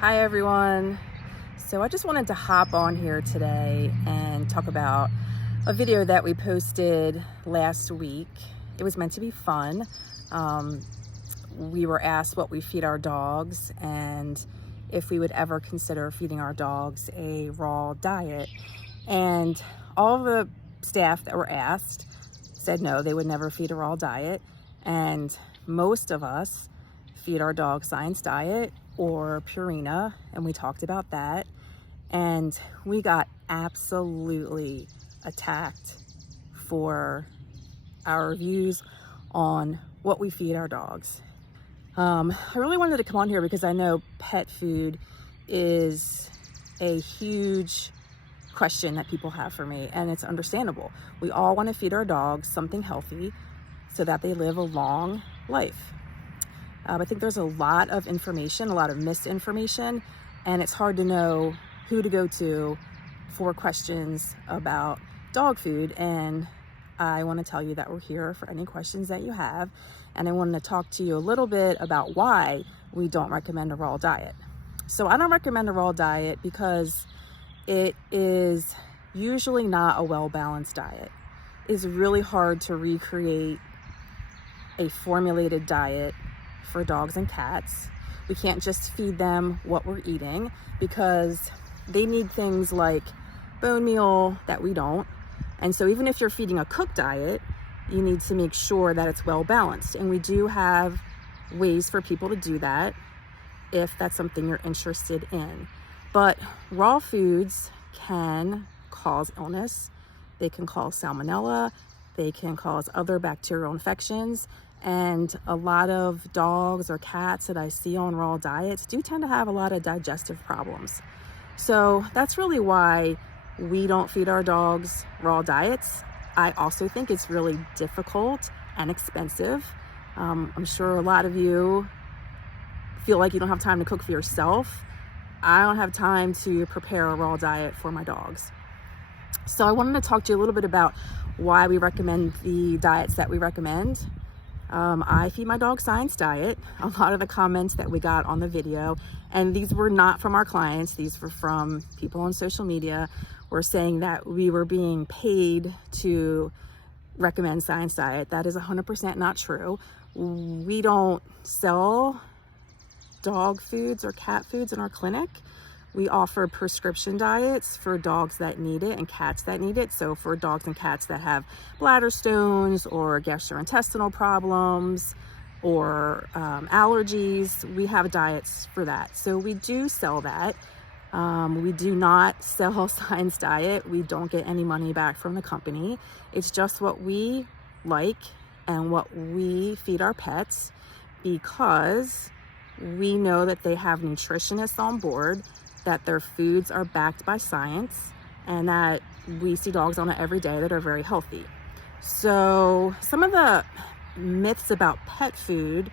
Hi everyone. So I just wanted to hop on here today and talk about a video that we posted last week. It was meant to be fun. We were asked what we feed our dogs and if we would ever consider feeding our dogs a raw diet. And all the staff that were asked said no, they would never feed a raw diet. And most of us feed our dog science diet or Purina, and we talked about that, and we got absolutely attacked for our views on what we feed our dogs. I really wanted to come on here because I know pet food is a huge question that people have for me, and it's understandable. We all want to feed our dogs something healthy so that they live a long life. I think there's a lot of information, a lot of misinformation, and it's hard to know who to go to for questions about dog food. And I want to tell you that we're here for any questions that you have. And I wanted to talk to you a little bit about why we don't recommend a raw diet. So I don't recommend a raw diet because it is usually not a well-balanced diet. It's really hard to recreate a formulated diet for dogs and cats. We can't just feed them what we're eating because they need things like bone meal that we don't. And so even if you're feeding a cooked diet, you need to make sure that it's well balanced. And we do have ways for people to do that if that's something you're interested in. But raw foods can cause illness. They can cause salmonella. They can cause other bacterial infections. And a lot of dogs or cats that I see on raw diets do tend to have a lot of digestive problems. So that's really why we don't feed our dogs raw diets. I also think it's really difficult and expensive. I'm sure a lot of you feel like you don't have time to cook for yourself. I don't have time to prepare a raw diet for my dogs. So I wanted to talk to you a little bit about why we recommend the diets that we recommend. I feed my dog science diet. A lot of the comments that we got on the video, and these were not from our clients, these were from people on social media, were saying that we were being paid to recommend science diet. That is 100% not true. We don't sell dog foods or cat foods in our clinic. We offer prescription diets for dogs that need it and cats that need it. So for dogs and cats that have bladder stones or gastrointestinal problems or allergies, we have diets for that. So we do sell that. We do not sell science diet. We don't get any money back from the company. It's just what we like and what we feed our pets because we know that they have nutritionists on board, that their foods are backed by science, and that we see dogs on it every day that are very healthy. So some of the myths about pet food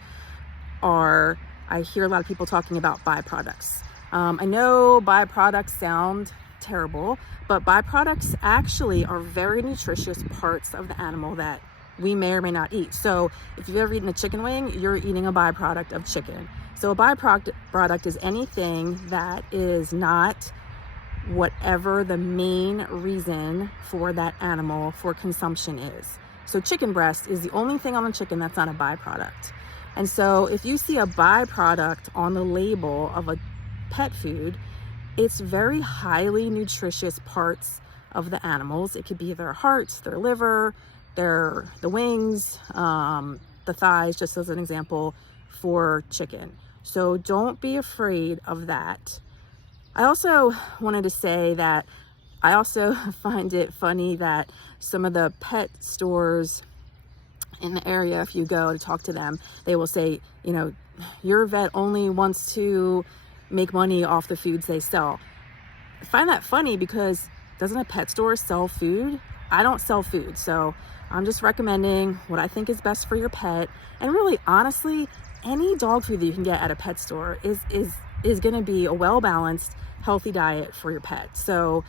are, I hear a lot of people talking about byproducts. I know byproducts sound terrible, but byproducts actually are very nutritious parts of the animal that we may or may not eat. So if you've ever eaten a chicken wing, you're eating a byproduct of chicken. So a byproduct is anything that is not whatever the main reason for that animal for consumption is. So chicken breast is the only thing on a chicken that's not a byproduct. And so if you see a byproduct on the label of a pet food, it's very highly nutritious parts of the animals. It could be their hearts, their liver, the wings, the thighs, just as an example for chicken. So don't be afraid of that. I also wanted to say that I also find it funny that some of the pet stores in the area, if you go to talk to them, they will say, you know, your vet only wants to make money off the foods they sell. I find that funny because doesn't a pet store sell food? I don't sell food, so I'm just recommending what I think is best for your pet. And really, honestly, any dog food that you can get at a pet store is going to be a well-balanced, healthy diet for your pet. So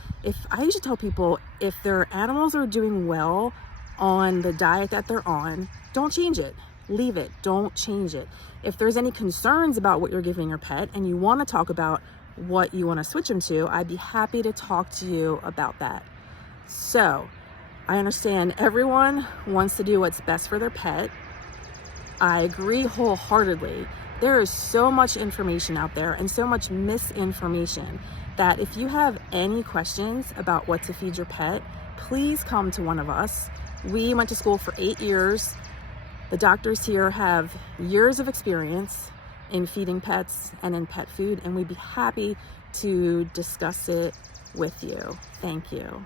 I usually tell people if their animals are doing well on the diet that they're on, don't change it. leave it. Don't change it. If there's any concerns about what you're giving your pet and you want to talk about what you want to switch them to, I'd be happy to talk to you about that. So I understand everyone wants to do what's best for their pet. I agree wholeheartedly. There is so much information out there and so much misinformation that if you have any questions about what to feed your pet, please come to one of us. We went to school for 8 years. The doctors here have years of experience in feeding pets and in pet food, and we'd be happy to discuss it with you. Thank you.